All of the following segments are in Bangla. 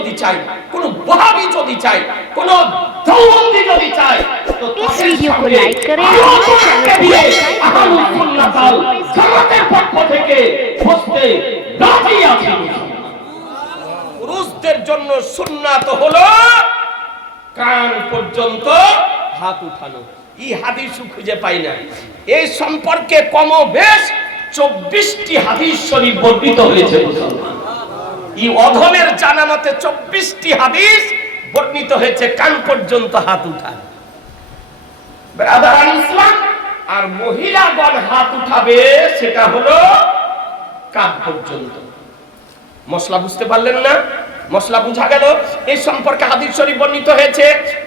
যদি চাই, কোন ওয়াহাবি যদি চাই, কোন দেওবন্দি যদি চাই, তো इस वीडियो को लाइक करें, আহলুস সুন্নাত ওয়াল জামাতের পক্ষ থেকে বসতে রাজি আছি। পুরুষদের জন্য সুন্নাত হলো কান পর্যন্ত হাত উঠানো। এই হাদিস খুঁজে পাই না। এই সম্পর্কে কম বেশ 24টি হাদিস শরীফ বর্ণিত হয়েছে। এই অধমের জানামতে 24টি হাদিস বর্ণিত হয়েছে কান পর্যন্ত হাত উঠা। ব্রাদার ইসলাম, আর মহিলাগণ হাত উঠাবে সেটা হলো কান পর্যন্ত। মশলা বুঝতে পারলেন না? মশলা বুঝা গেল? এই সম্পর্কে হাদিস শরীফ বর্ণিত হয়েছে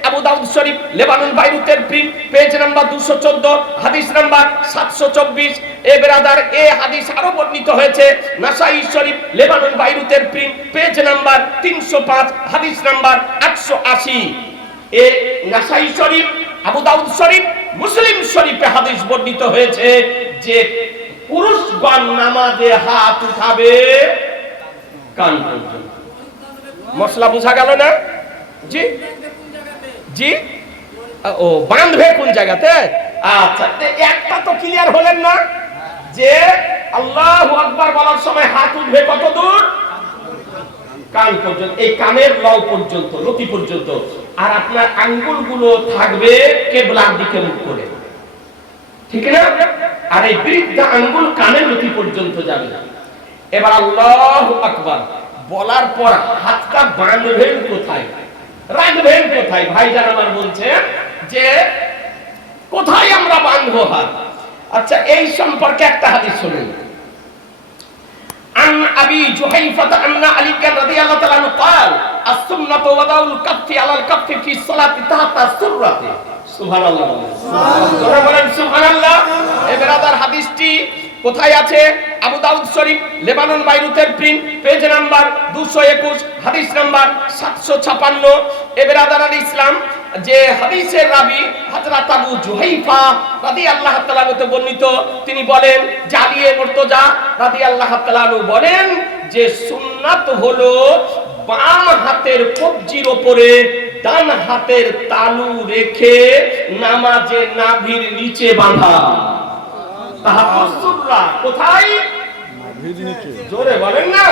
আবু দাউদ শরীফ লেবানন বাইরুতের প্রিন্ট পেজ নাম্বার 214, হাদিস নাম্বার 724। এ ব্রাদার, এই হাদিস আরো বর্ণিত হয়েছে নাসাই শরীফ লেবানন বাইরুতের প্রিন্ট পেজ নাম্বার 305, হাদিস নাম্বার 880। এ নাসাই শরীফ, আবু দাউদ শরীফ, মুসলিম শরীফে হাদিস বর্ণিত হয়েছে যে পুরুষগণ নামাজে হাত উঠাবে কান পর্যন্ত। মশলা বুঝা গেল না? জি জি, ও বাঁধবে কোন জায়গাতে? আচ্ছা, একটা তো ক্লিয়ার হলেন না যে আল্লাহু আকবার বলার সময় হাত উঠবে কত দূর? কান পর্যন্ত। এই কানের লও পর্যন্ত, লতি পর্যন্ত। আর আপনার আঙ্গুলগুলো থাকবে কিবলার দিকে মুখ করে, ঠিক না? আর এই বৃদ্ধা আঙ্গুল কানের লতি পর্যন্ত যাবে। এবার আল্লাহু আকবার বলার পর হাতটা বাঁধবেন কোথায়, রাখবেন কোথায়? ভাইজান আমার বলছেন যে কোথায় আমরা বাঁধবো হাত? আচ্ছা, এই সম্পর্কে একটা হাদিস শুনুন। আন আবি জুহাইফা আন্না আলী রাদিয়াল্লাহু তাআলা আনহু قال السنة وضع الكف على الكف في الصلاة تحت السرة। সুবহানাল্লাহ, সুবহানাল্লাহ, বলেন সুবহানাল্লাহ। এই ব্রাদার, হাদিসটি কোথায় আছে? আবু দাউদ শরীফ লেবানন বাইরুতের প্রিন্ট পেজ নাম্বার 221, হাদিস নাম্বার 756। এ ব্রাদার আল ইসলাম, যে হাদিসের রাবি হযরত আবু জুহাইফা রাদিয়াল্লাহু তাআলা হতে বর্ণিত, তিনি বলেন যে আলী মুর্তজা রাদিয়াল্লাহু তাআলা বলেন যে সুন্নাত হলো বাম হাতের কবজির উপরে ডান হাতের তালু রেখে নামাজে নাভির নিচে বাঁধা। কোথায়? জোরে বলেন না।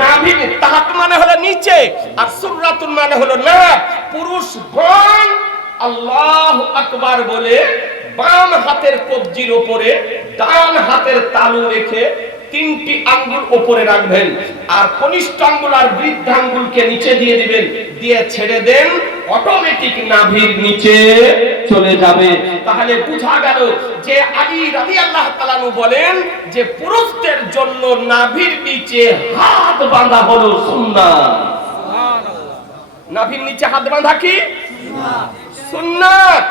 নাভির, তাহাত মানে হলো নিচে, আর সুররাতুন মানে হলো না। পুরুষগণ আল্লাহু আকবার বলে বাম হাতের কবজির উপরে ডান হাতের তালু রেখে 3টি আঙ্গুল উপরে রাখবেন, আর কনিষ্ঠ আঙ্গুল আর বৃদ্ধ আঙ্গুলকে নিচে দিয়ে দিবেন, দিয়ে ছেড়ে দেন, অটোমেটিক নাভির নিচে চলে যাবে। তাহলে বুঝা গেল যে আলী রাদিয়াল্লাহু তাআলা বলেন যে পুরুষদের জন্য নাভির নিচে হাত বাঁধা হলো সুন্নাত। নাভির নিচে হাত বাঁধা কি সুন্নাত?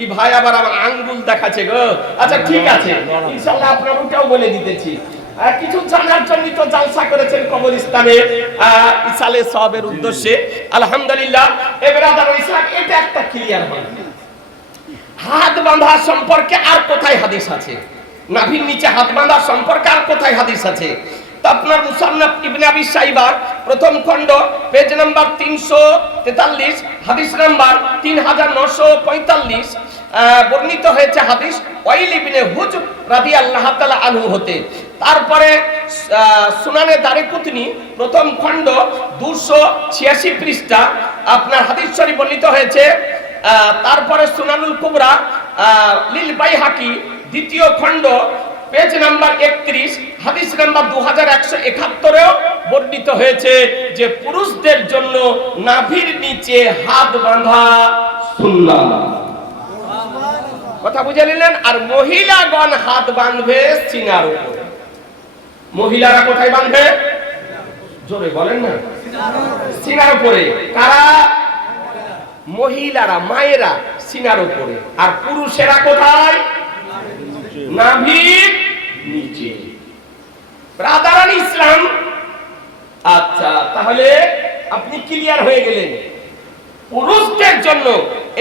এই ভাই আবার আমার আঙ্গুল দেখাচ্ছে গো। আচ্ছা ঠিক আছে, ইনশাআল্লাহ আপনার ওটাও বলে দিতেছি। কিছু জানার জন্য তো জালসা করেছেন কবরস্থানে ইসালে সওয়াবের উদ্দেশ্যে, আলহামদুলিল্লাহ। এবারে দাঁড়ান ইসলাম, এটা একটা ক্লিয়ার হয়। হাত বাঁধা সম্পর্কে আর কোথায় হাদিস আছে? নাভির নিচে হাত বাঁধা সম্পর্কে আর কোথায় হাদিস আছে? তো আপনার মুসান্নাফ ইবনে আবি শাইবা প্রথম খণ্ড পেজ নাম্বার 343, হাদিস নাম্বার 3945 বর্ণিত হয়েছে হাদিস ওয়াইল ইবনে হুজর রাদিয়াল্লাহু তাআলা আনহু হতে। তারপরে সুনানে দারিকুতনি প্রথম খণ্ড 286 পৃষ্ঠা আপনার হাদিস শরীফ বর্ণিত হয়েছে। তারপরে সুনানুল কুবরা লিল বাইহাকি দ্বিতীয় খণ্ড পেজ নাম্বার 31, হাদিস নাম্বার 2171 বর্ণিত হয়েছে যে পুরুষদের জন্য নাভির নিচে হাত বাঁধা সুন্নাত। কথা বুঝে নিলেন? আর মহিলাগণ হাত বাঁধবে সিনার উপরে। মহিলারা কোথায় বাঁধবে? জোরে বলেন না। সিনার উপরে। কারা? মহিলারা, মায়েরা সিনার উপরে। আর পুরুষেরা কোথায়? নাভির নিচে। ব্রাদার ইসলাম, আচ্ছা তাহলে আপনি ক্লিয়ার হয়ে গেলেন। পুরুষদের জন্য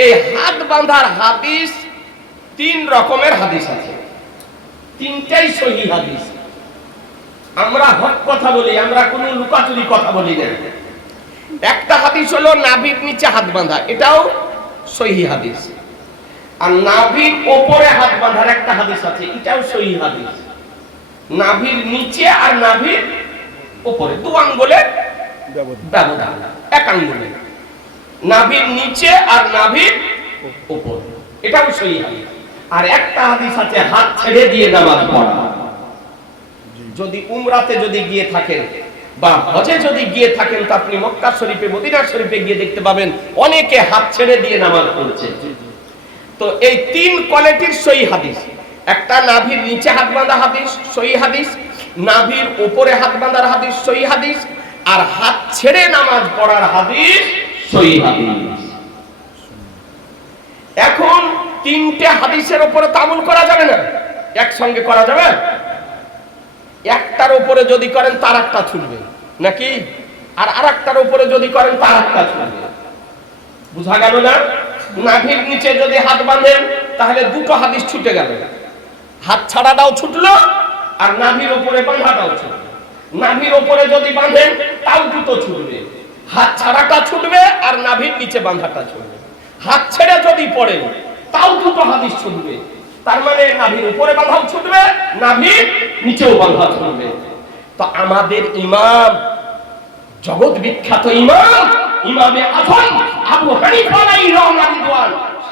এই হাত বাঁধার হাদিস 3 রকমের হাদিস আছে, 3টাই সহিহ হাদিস। আমরা হক কথা বলি, আমরা কোনো লুকাচুরি কথা বলি না। একটা হাদিস হলো নাভির নিচে হাত বাঁধা, এটাও সহিহ হাদিস। আর নাভির উপরে হাত বাঁধার একটা হাদিস আছে, এটাও সহিহ হাদিস। নাভির নিচে আর নাভির উপরে দু আঙ্গুলের ব্যবধান, এক আঙ্গুলে, নাভির নিচে আর নাভির উপরে, এটাও সহিহ হাদিস। আর একটা হাদিস আছে হাত ছেড়ে দিয়ে নামাজ পড়া। যদি উমরাতে যদি গিয়ে থাকেন বা হজে যদি গিয়ে থাকেন, তা আপনি মক্কা শরীফে মদিনা শরীফে গিয়ে দেখতে পাবেন অনেকে হাত ছেড়ে দিয়ে নামাজ পড়ছে। তো এই তিন কোয়ালিটির সহিহ হাদিস, একটা নাভির নিচে হাত বাঁধা হাদিস সহিহ হাদিস, নাভির উপরে হাত বাঁধার হাদিস সহিহ হাদিস, আর হাত ছেড়ে নামাজ পড়ার হাদিস সহিহ হাদিস। এখন তিনটে হাদিসের উপরে তামুল করা যাবে না, একসঙ্গে করা যাবে? একটার উপরে যদি করেন তার একটা ছুটবে নাকি, আর আরেকটার উপরে যদি করেন তার একটা ছুটবে। বুঝা গেল না? নাভির নিচে যদি হাত বাঁধেন তাহলে দুটো হাদিস ছুটে গেল, হাত ছাড়াটাও ছুটলো আর নাভির উপরে বাঁধাটাও ছুটবে। নাভির উপরে যদি বাঁধেন তাও দুটো ছুটবে, হাত ছাড়াটা ছুটবে আর নাভির নিচে বাঁধাটা ছুটবে। হাত ছেড়ে যদি পড়েন তাও দুটো হাদিস ছুটবে, তার মানে নাভির উপরে বাঁধাও ছুটবে, নাভির নিচেও বাঁধা ছুটবে। তো আমাদের ইমাম, জগৎ বিখ্যাত ইমাম, ইমামে আযম আবু হানিফা রাহিমাহুল্লাহ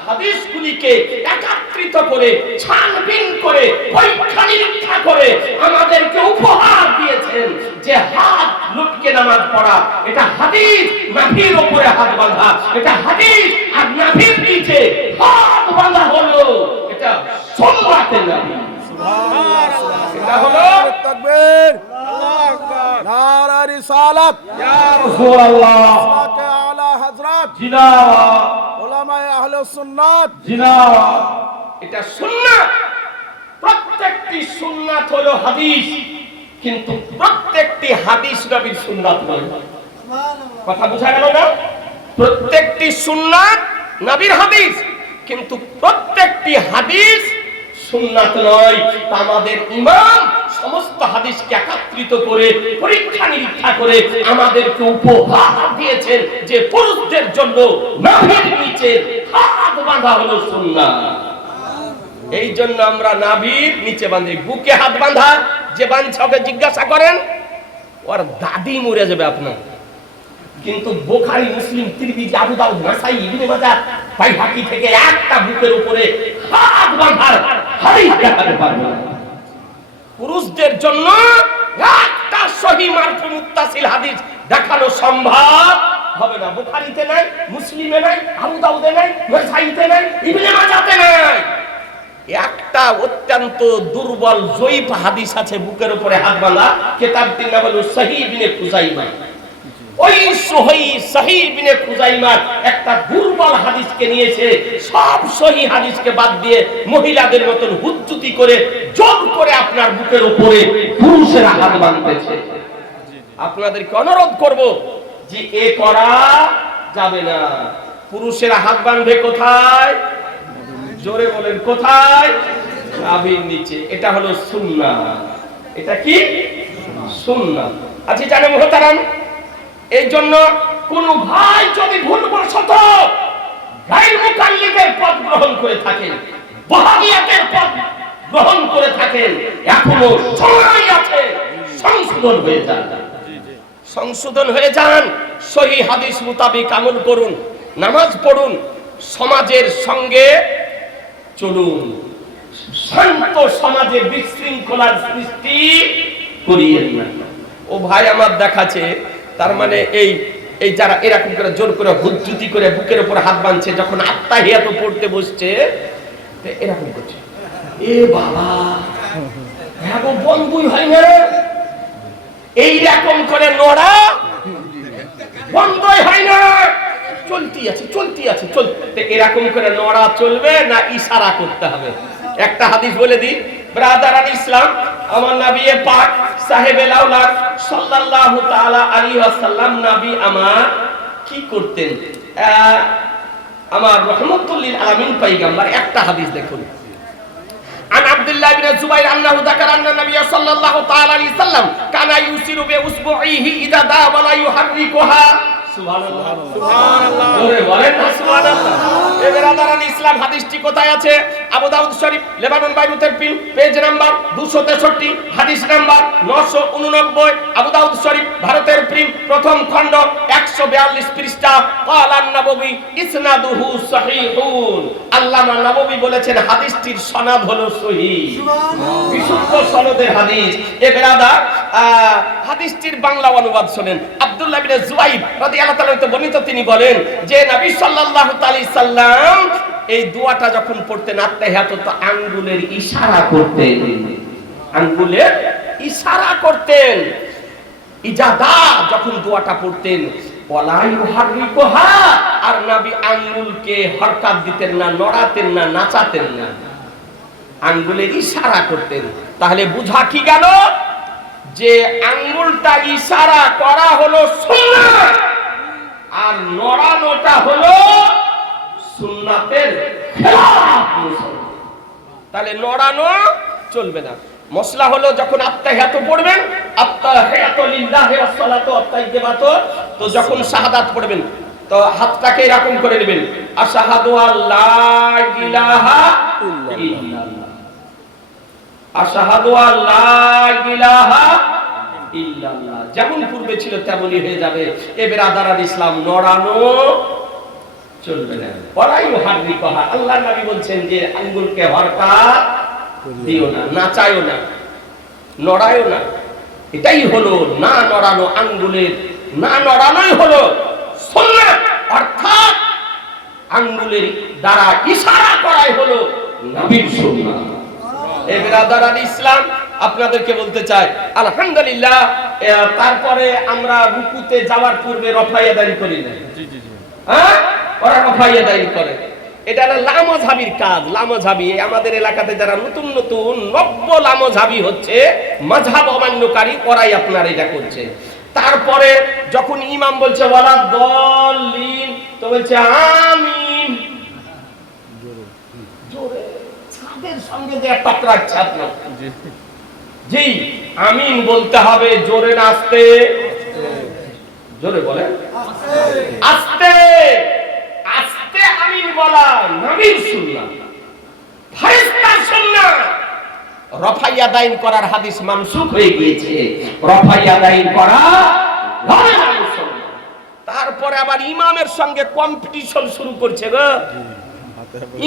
হাদিসগুলিকে একত্রিত করে ছানবিন করে পরীক্ষা নিরীক্ষা করে আমাদেরকে উপহার দিয়েছেন যে হাত লুটকে নামাজ পড়া এটা হাদিস, নাভির উপরে হাত বাঁধা এটা হাদিস, আর নাভির নিচে হাত বাঁধা হলো এটা সুন্নাতের নবী। সুবহানাল্লাহ, এটা হলো তাকবীর, আল্লাহু আকবার, নারা রিসালাত, ইয়া রাসূলুল্লাহ, সালাতে আলা হযরত, জিনাব, উলামায়ে আহলে সুন্নাত, জিনাব। এটা সুন্নাত। প্রত্যেকটি সুন্নাত হলো হাদিস, কিন্তু প্রত্যেকটি হাদিস নবীর সুন্নাত নয়। কথা বোঝা গেল না? প্রত্যেকটি সুন্নাত নবীর হাদিস, কিন্তু প্রত্যেকটি হাদিস সুন্নাত নয়। আমাদের ইমাম সমস্ত হাদিসকে একত্রিত করে পরীক্ষা নিরীক্ষা করে আমাদেরকে উপহার দিয়েছেন যে পুরুষদের জন্য নাভির নিচে হাত বাঁধা হলো সুন্নাত। এই জন্য আমরা নাভির নিচে বাঁধি। বুকে হাত বাঁধা যে বাঁধছে ওকে জিজ্ঞাসা করেন, ওর দাদি মরে যাবে আপনার। কিন্তু বুখারী, মুসলিম, তিরমিজি, আবু দাউদ, নাসাই, ইবনে মাজাহ, বাইহাকি থেকে একটা বুকের উপরে হাত বাঁধার হাদিস দেখাতে পারবে না। পুরুষদের জন্য একটা সহিহ মারফু মুত্তাসিল হাদিস দেখানো সম্ভব হবে না। বুখারীতে নাই, মুসলিমে নাই, আবু দাউদে নাই, নাসাইতে নাই, ইবনে মাজাহতে নাই। একটা অত্যন্ত দুর্বল জয়ীফ হাদিস আছে বুকের উপরে হাত বাঁধা, কিতাবটির নাম হলো সহিহ ইবনে খুজাইমা। ওই সহিহ ইবনে খুজাইমার একটা দুর্বল হাদিসকে নিয়েছে, সব সহিহ হাদিসকে বাদ দিয়ে মহিলাদের মতন হুজ্জুতি করে জোর করে আপনার বুকের উপরে পুরুষের হাত বাঁধতেছে। আপনাদেরকে অনুরোধ করব যে এ করা যাবে না। পুরুষের হাত বাঁধবে কোথায়? জোরে বলেন কোথায়? নাভির নিচে। এটা হলো সুন্নাত। এটা কি? সুন্নাত। আচ্ছা জানেন মুহতারাম, এই জন্য কোন ভাই যদি ভুলবশত গায়র মুকাল্লিদের পথ গ্রহণ করে থাকেন, ওয়াহাবিয়াতের পথ গ্রহণ করে থাকেন, এখনো সময় আছে, সংশোধন হয়ে যান। সংশোধন হয়ে যান, সহিহ হাদিস মোতাবেক আমল করুন, নামাজ পড়ুন, সমাজের সঙ্গে চলুন, শান্ত সমাজে বিশৃঙ্খলার সৃষ্টি করিয়েন না। ও ভাই আমার দেখাচ্ছে, তার মানে এই যারা এরকম করে জোর করে হুজ্জুতি করে বুকের উপর হাত বাঁধছে, যখন আত্তাহিয়াত পড়তে বসছে এরকম করছে, এ বাবা হ্যাঁ বন্ধুই হয় না, এইরকম করে নড়া বন্ধই হয় না, চলতি আছে চলতে। এরকম করে নড়া চলবে না ইশারা করতে হবে? একটা হাদিস বলে দিই ব্রাদার আল ইসলাম, আমার নবী পাক সাহেবে লাউলাদ সাল্লাল্লাহু তাআলা আলাইহি ওয়াসাল্লাম নবী আমার কি করতেন, আমার রাহমাতুল লিল আলামিন পয়গম্বর। একটা হাদিস দেখুন, عن عبد الله بن الزبير أنه ذكر أن النبي صلى الله تعالى عليه وسلم كان يسير بأصبعه إذا دعا ولا يحركها সুবহানাল্লাহ সুবহানাল্লাহ জোরে বলেন না সুবহানাল্লাহ। এবার আদারান ইসলাম হাদিসটি কোথায় আছে? আবু দাউদ শরীফ লেবানন বাইরুতের প্রিন্ট পেজ নাম্বার 263 হাদিস নাম্বার 989 আবু দাউদ শরীফ ভারতের প্রিন্ট প্রথম খণ্ড 142 পৃষ্ঠা ক্বালা আন-নববী ইসনাদুহু সহিহুন। আল্লামা নববী বলেছেন হাদিসটির সনদ হলো সহিহ, বিশুদ্ধ সনদের হাদিস। এ বেরাদার হাদিসটির বাংলা অনুবাদ শুনেন। আব্দুল্লাহ ইবনে জুবাইর রাদিয়াল্লাহু তাআলা হতে বর্ণিত, তিনি বলেন যে নবী সাল্লাল্লাহু তাআলা সাল্লাম এই দোয়াটা যখন পড়তেন আত্তাহিয়াতু আঙ্গুলের ইশারা করতেন, আঙ্গুলের ইশারা করতেন। ইজাদা যখন দোয়াটা পড়তেন ওয়ালা ইউহারিকুহা, আর নবী আঙ্গুলকে হরকাত দিতেন না, নড়াতেন না, নাচাতেন না, আঙ্গুলের ইশারা করতেন। তাহলে বুঝা কি গেল যে আঙ্গুলটা ইশারা করা হলো সুন্নাত আর নড়ানোটা হলো সুন্নাতের খেলাফ। তাহলে নড়ানো চলবে না। মশলা হলো যখন আত্তাহিয়াতু পড়বেন, আত্তাহিয়াতু লিল্লাহি ওয়াস সালাতু ওয়াত-তাইয়্যিবাতু, তো যখন শাহাদাত পড়বেন তো হাতটাকে এরকম করে নেবেন, আশহাদু আল্লা ইলাহা ইল্লাল্লাহ, আশহাদু আল্লা ইলাহা ইল্লাল্লাহ। যেমন পূর্বে ছিল তেমনই হয়ে যাবে। এ বেরাদারান ইসলাম নড়ানো চলবে না। পরাই হারিকহা, আল্লাহর নবী বলছেন যে আঙ্গুলকে হরকাত দিও না, নাচায়ও না, নড়ায়ও না। এটাই হলো না নড়ানো, আঙ্গুলের না নড়ানোই হলো সুন্নাত, অর্থাৎ আঙ্গুলের দ্বারা ইশারা করাই হলো নবীর সুন্নাত। এই বেরাদারান ইসলাম আপনাদেরকে বলতে চাই আলহামদুলিল্লাহ। তারপরে আমরা রুকুতে যাওয়ার পূর্বে রফায়ে দাঁড়ি করি না, হ্যাঁ ওরা রফায়ে দাঁড়ি করে। এটা লামাযহাবির কাজ। লামাযহাবি আমাদের এলাকাতে যারা নতুন নতুন নব্য লামাযহাবি হচ্ছে, মাযহাব অমান্যকারী, ওরাই আপনার এটা করছে। তারপরে যখন ইমাম বলছে ওয়ালা দলিন, তো বলছে আমিন, জোরে ছাদের সঙ্গে যে টকরাচ্ছে আপনার, জি আমিন বলতে হবে, জোরে না আস্তে? জোরে বলেন আস্তে আস্তে আমিন বলা নবীর সুন্নাত, ফেরেশতার সুন্নাত। রফাইয়া দাইন করার হাদিস মানসুখ হয়ে গিয়েছে, রফাইয়া দাইন করা নবীর সুন্নাত। তারপরে আবার ইমামের সঙ্গে কম্পিটিশন শুরু করছে গো।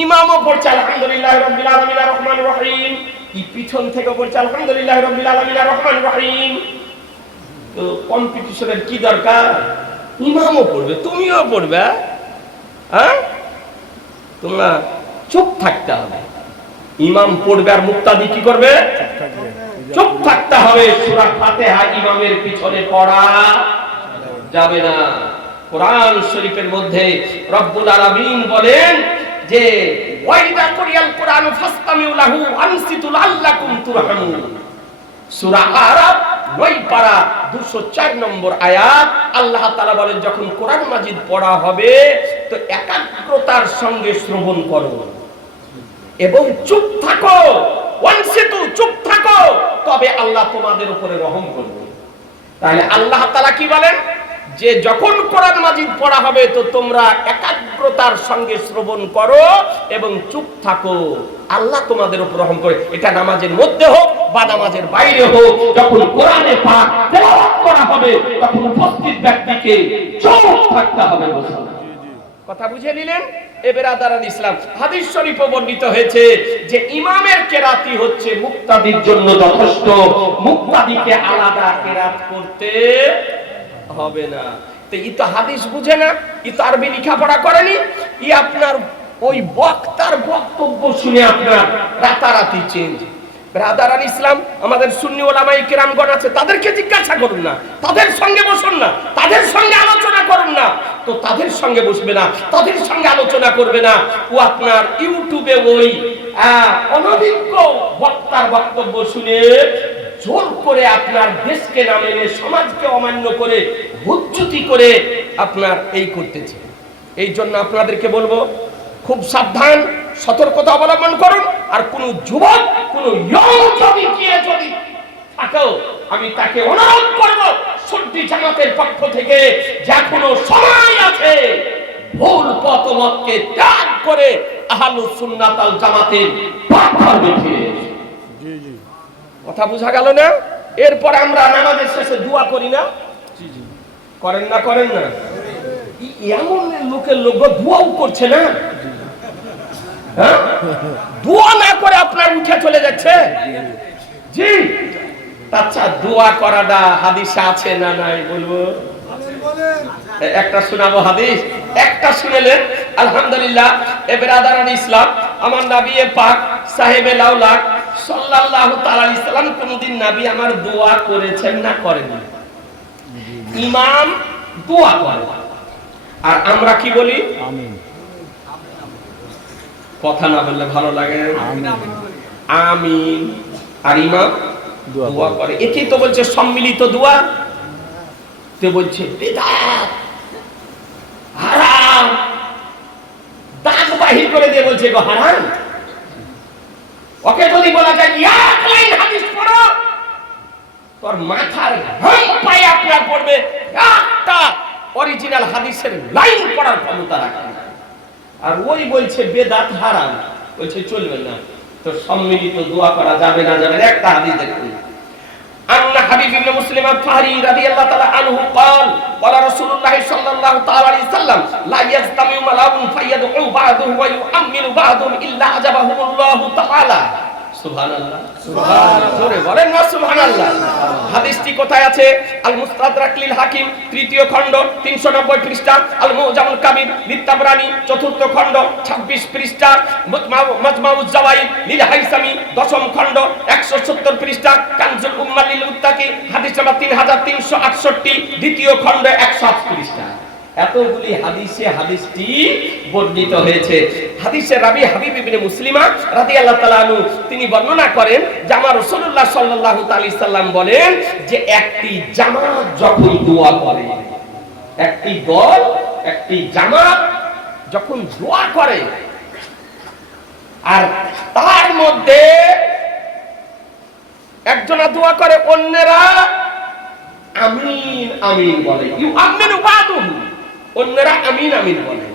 ইমামও পড়ছে আলহামদুলিল্লাহি রাব্বিল আলামিন আর রহমানির রহিম, কি পিছন থেকে বলছে আলহামদুলিল্লাহি রাব্বিল আলামিন আর রহমানির রহিম। তো কম্পিটিশনের কি দরকার? ইমামও পড়বে, তুমিও পড়বে, হ্যাঁ? তোমরা চুপ থাকতে হবে। ইমাম পড়বে আর মুক্তাদি কি করবে? চুপ থাকতে হবে। সূরা ফাতিহা ইমামের পিছনে পড়া যাবে না। কোরআন শরীফের মধ্যে রব্বুল আলামিন বলেন যে ওয়াইদা কুরিয়াল কুরআন ফাসতামিউ লাহু আনসিতু লাল্লাকুম তুরহামুন। সূরা আরাফ 9 পারা 204 নম্বর আয়াত। আল্লাহ তাআলা বলেন যখন কোরআন মাজিদ পড়া হবে তো একাগ্রতার সঙ্গে শ্রবণ করো এবং চুপ থাকো, ওয়ানসিতু, চুপ থাকো, তবে আল্লাহ তোমাদের উপরে রহম করবে। তাহলে আল্লাহ তাআলা কি বলেন যে যখন কোরআন মাজিদ পড়া হবে তো তোমরা একাগ্রতার সঙ্গে শ্রবণ করো এবং চুপ থাকো, আল্লাহ তোমাদের উপর রহম করে। এটা নামাজের মধ্যে হোক বা নামাজের বাইরে হোক, যখন কোরআনে পাক তেলাওয়াত করা হবে তখন উপস্থিত ব্যক্তিকে চুপ থাকতে হবে। কথা বুঝে নিলেন? এ বেরাদারান ইসলাম হাদিস শরীফে বর্ণিত হয়েছে যে ইমামের কেরাতি হচ্ছে মুক্তাদির জন্য যথেষ্ট, মুক্তাদিকে আলাদা কেরাত করতে হবে না। তো ই তো হাদিস বুঝে না, ই তো আরবি লেখাপড়া করেনি, ই আপনার ওই বক্তার বক্তব্য শুনে আপনার রাতারাতি চেঞ্জ। ব্রাদারান ইসলাম আমাদের সুন্নি ওলামায়ে কেরামগণ আছে, তাদেরকে জিজ্ঞাসা করুন না, তাদের সঙ্গে বসুন না, তাদের সঙ্গে আলোচনা করুন না। তো তাদের সঙ্গে বসবে না, তাদের সঙ্গে আলোচনা করবে না, ও আপনার ইউটিউবে ওই অনভিজ্ঞ বক্তার বক্তব্য শুনে জোর করে আপনার দেশকে না মেনে সমাজকে অমান্য করে হুজ্জতি করে আপনার এই করতেছে। এই জন্য আপনাদেরকে বলবো খুব সাবধান, সতর্কতা অবলম্বন করুন। আর কোন যুবক, কোন ইয়ং যদি থাকে, আমি তাকে অনুরোধ করব 64 জামাতের পক্ষ থেকে যে এখনো সময় আছে ভুল পথমতকে ত্যাগ করে আহলুস সুন্নাত ওয়াল জামাতের পক্ষে ফিরে এসো। জি জি কথা বোঝা গেল না? এরপর আমরা নামাজের শেষে দোয়া করি না? করেন না? করেন না? এমন লোকের লোক দোয়াও করছে না, হ্যাঁ? দোয়া না করে আপনার উঠে চলে যাচ্ছে। জি, আচ্ছা, দোয়া করাটা হাদিসে আছে না নাই বলবো? একটা শোনাবো হাদিস, একটা শুনেলেন আলহামদুলিল্লাহ। এ বেরাদারান ইসলাম, আমার নবী পাক সাহেবে লাউলাক সাল্লাল্লাহু তাআলা আলাইহি সাল্লাম কোনদিন নবী আমার দোয়া করেছেন না করেন? ইমাম দোয়া করে আর আমরা কি বলি? আমিন। কথা না বললে ভালো লাগে। আমিন। আর ইমাম দোয়া করে। একেই তো বলছে সম্মিলিত দোয়া। তে বলছে বিদআত, হারাম, দাঁত বাহির করে দিয়ে বলছে গো হারাম। ওকে যদি বলা যায় এক লাইন হাদিস পড়ো, তোর মাথার ঘাম পায়ে আপনার পড়বে, একটা অরিজিনাল হাদিসের লাইন পড়ার ক্ষমতা রাখে না। আর ওই বলছে বেদাত হারাম, বলছে চলবে না। তো সম্মিলিত দোয়া করা যাবে না, যাবে না। একটা হাদিস দেখুন, আন্না হাবিব ইবনে মুসলিম আল-ফাহরি রাদিয়াল্লাহু তাআলা আনহু قال قال رسول الله صلى الله تعالى عليه وسلم لا يجتمع ملأ فيدعو بعضهم ويؤمن بعضهم الا عجبهم الله تعالى। সুবহানাল্লাহ, সুবহানাল্লাহ, জোরে বলেন না সুবহানাল্লাহ। হাদিসটি কোথায় আছে? আল মুস্তাদরাক লিল হাকিম, তৃতীয় খণ্ড 390 পৃষ্ঠা, আল মুজামুল কাবির লিত-তাবরানী, চতুর্থ খণ্ড 26 পৃষ্ঠা, মাজমাউজ জাওয়াইদ লিল হাইসামি, দশম খণ্ড 170 পৃষ্ঠা, কানজুল উম্মাহ লিল মুত্তাকি, হাদিস নাম্বার 3368, দ্বিতীয় খণ্ড 108 পৃষ্ঠা। এতগুলি হাদিসে হাদিসটি বর্ণিত হয়েছে। হাদিসের রাবী হাবিব ইবনে মুসলিমা রাদিয়াল্লাহু তাআলা আনহু তিনি বর্ণনা করেন যে আমার রাসূলুল্লাহ সাল্লাল্লাহু তাআলা সাল্লাম বলেন যে একটি জামাত যখন দোয়া করে, একটি দল, একটি জামাত যখন দোয়া করে আর তার মধ্যে একজনা দোয়া করে, অন্যরা আমিন আমিন বলে, ইউআমিনু বাদুহু, অন্যরা আমিন আমিন বলে।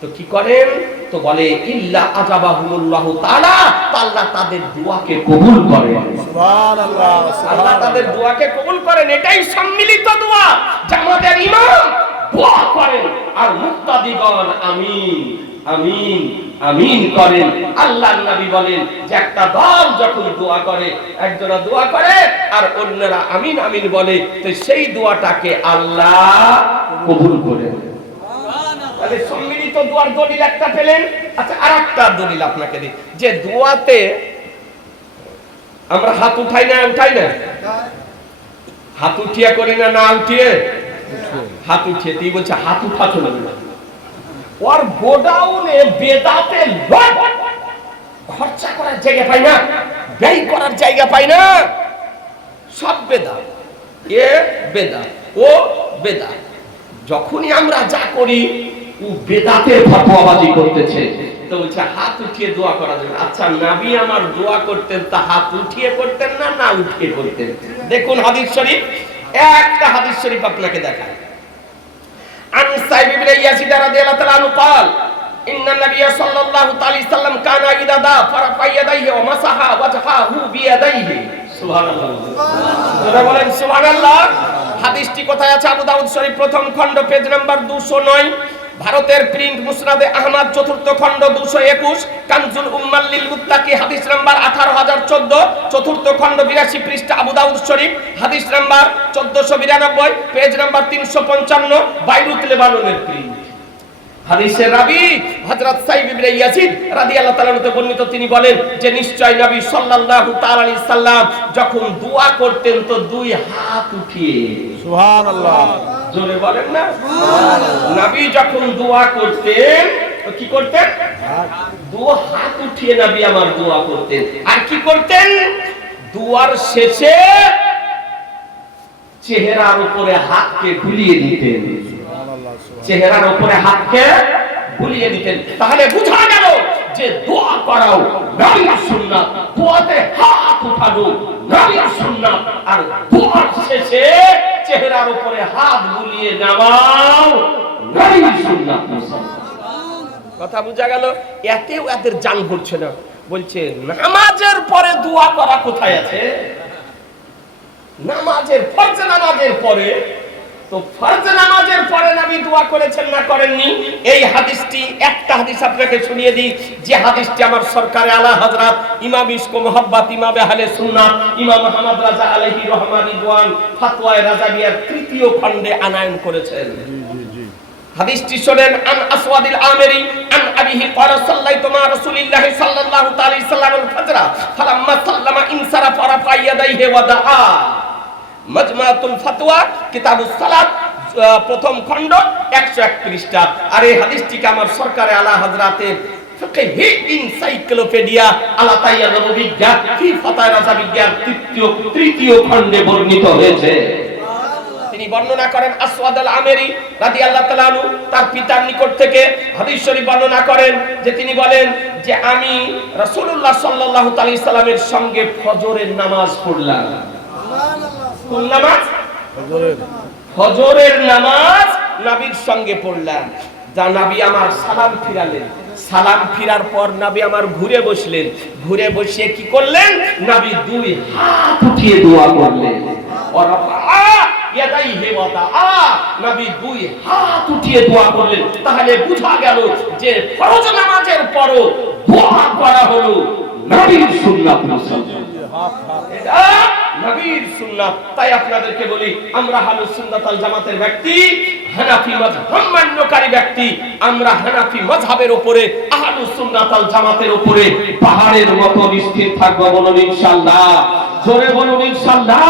তো কি করেন? তো বলে ইল্লা আজাবাহুল্লাহু তাআলা, আল্লাহ তাদের দোয়াকে কবুল করেন। সুবহানাল্লাহ, আল্লাহ তাদের দোয়াকে কবুল করেন। এটাই সম্মিলিত দোয়া। জামাতের ইমাম দোয়া করেন আর মুক্তাদিগণ আমিন আমিন আমিন করেন। আল্লাহর নবী বলেন যে একটা দল যখন দোয়া করে, একজনা দোয়া করে আর অন্যরা আমিন আমিন বলে, তো সেই দোয়াটাকে আল্লাহ কবুল করেন। তাহলে সম্মিলিত দোয়ার দলিল একটা পেলেন। আচ্ছা, আরেকটা দলিল আপনাকে দিই, যে দোয়াতে আমরা হাত উঠাই না, উঠাই না? হাত উঠিয়ে করি না, না উঠিয়ে? হাত উঠিয়ে। তুই বলছে হাত উঠা চলবে না। ওর গোডাউনে বেদাতে খরচা করার জায়গা পাই না, ব্যয় করার জায়গা পাই না। সব বেদাত, এ বেদাত, ও বেদাত। যখনই আমরা যা করি ও বেদাতের ফতোয়াবাজি করতেছে। তো বলছে হাত উঠিয়ে দোয়া করা যাবে। আচ্ছা, নবী আমার দোয়া করতেন তা হাত উঠিয়ে করতেন না, না উঠিয়ে করতেন? দেখুন হাদিস শরীফ, একটা হাদিস শরীফ আপনাকে দেখায়। عن سعيد بن يزيد رضي الله تعالى عنه قال إن النبي صلى الله عليه وسلم كان إذا دعا فرفع يديه ومسح وجهه بيديه। সুবহানাল্লাহ, যারা বলেন সুবহানাল্লাহ। হাদিসটি কোথায় আছে? আবু দাউদ শরীফ প্রথম খণ্ড পেজ নাম্বার 209, ভারতের প্রিন্ট মুসনাদে আহমদ চতুর্থ খণ্ড 221, কানজুল উম্মাহ লিল মুত্তাকি হাদিস নাম্বার 18014, চতুর্থ খণ্ড 82 পৃষ্ঠা, আবু দাউদ শরীফ হাদিস নাম্বার 1492, পেজ নাম্বার 355, বাইরুত লেবাননের প্রিন্ট। হাদিসের রাবী হযরত সাইদ ইবনে ইয়াজিদ রাদিয়াল্লাহু তাআলা হতে বর্ণিত, তিনি বলেন যে নিশ্চয় নবী সাল্লাল্লাহু তাআলা আলাইহি সাল্লাম যখন দোয়া করতেন তো দুই হাত উঠিয়ে। সুবহানাল্লাহ, জোরে বলেন না সুবহানাল্লাহ। নবী যখন দোয়া করতেন তো কি করতেন? দু হাত উঠিয়ে নবী আমার দোয়া করতেন। আর কি করতেন? দোয়ার শেষে চেহারার উপরে হাতকে বুলিয়ে দিতেন। চেহারার উপরে হাতকে বুলিয়ে দিতেন। তাহলে বোঝা গেল যে দোয়া করাও নবীর সুন্নাত, দোয়াতে হাত উঠানো নবীর সুন্নাত। আর দোয়ার শেষে চেহারার উপরে হাত বুলিয়ে নামাও, নারী সুন্নাত মুসলমান। কথা বোঝা গেল? এতেও এদের জান ভরছে না। বলছে নামাজের পরে দোয়া করা কোথায় আছে? নামাজের ফরজ নামাজের পরে, তো ফরজ নামাজের পরে নবী দোয়া করেছেন না করেননি? এই হাদিসটি, একটা হাদিস আপনাকে শুনিয়ে দিই, যে হাদিসটি আমার সরকারে আলা হযরত ইমাম ইশক মুহাব্বত ইমাম আহলে সুন্নাহ ইমাম মুহাম্মদ রাজা আলাইহি রহমান রিদওয়ান ফাতওয়ায়ে রাজাবিয়ার ৩য় খণ্ডে আনায়ন করেছেন। হাদিসটি শুনেন। আন আসওয়াদিল আমিরি আন আবিহি ক্বালা সাল্লাইতু মা রাসূলিল্লাহি সাল্লাল্লাহু তাআলা সাল্লাম আল ফজর ফালাম্মা সাল্লামা ইনসারাফা রাফা ইয়াদাইহি ওয়া দাআ। মাজমাতুল ফাতওয়া কিতাবুস সালাত প্রথম খণ্ড 101 পৃষ্ঠা। আর এই হাদিসটিকে আমার সরকারে আলা হযরতের ফিকহি এনসাইক্লোপিডিয়া আলা তাইয়া নববিজ্ঞা ফি ফাতায় রাজাবিজ্ঞার ৩য় খণ্ডে বর্ণিত হয়েছে। তিনি বর্ণনা করেন আসওয়াদ আল আমেরি রাদিয়াল্লাহু তাআলা আনহু তার পিতার নিকট থেকে হাদিস শরীফ বর্ণনা করেন যে তিনি বলেন যে আমি রাসূলুল্লাহ সাল্লাল্লাহু আলাইহি সাল্লামের সঙ্গে ফজরের নামাজ পড়লাম। কোন নামাজ? ফজরের নামাজ নবীর সঙ্গে পড়লাম। যা নবী আমার সালাম ফিরালেন, সালাম ফিরার পর নবী আমার ঘুরে বসলেন, ঘুরে বসে কি করলেন? নবী দুই হাত উঠিয়ে দোয়া করলেন। নবী দুই হাত উঠিয়ে দোয়া করলেন। তাহলে বোঝা গেল যে ফরজ নামাজের পরও দোয়া করা হলো নবীর সুন্নাত মুসলমান। এটা নবীর সুন্নাত। তাই আপনাদেরকে বলি, আমরা আহলুস সুন্নাত ওয়াল জামাতের ব্যক্তি, হানাফি মাযহাব মান্যকারী ব্যক্তি, আমরা হানাফি মাযহাবের উপরে, আহলুস সুন্নাত ওয়াল জামাতের উপরে পাহাড়ের মতো স্থির থাকবো। বলুন ইনশাআল্লাহ, জোরে বলুন ইনশাআল্লাহ।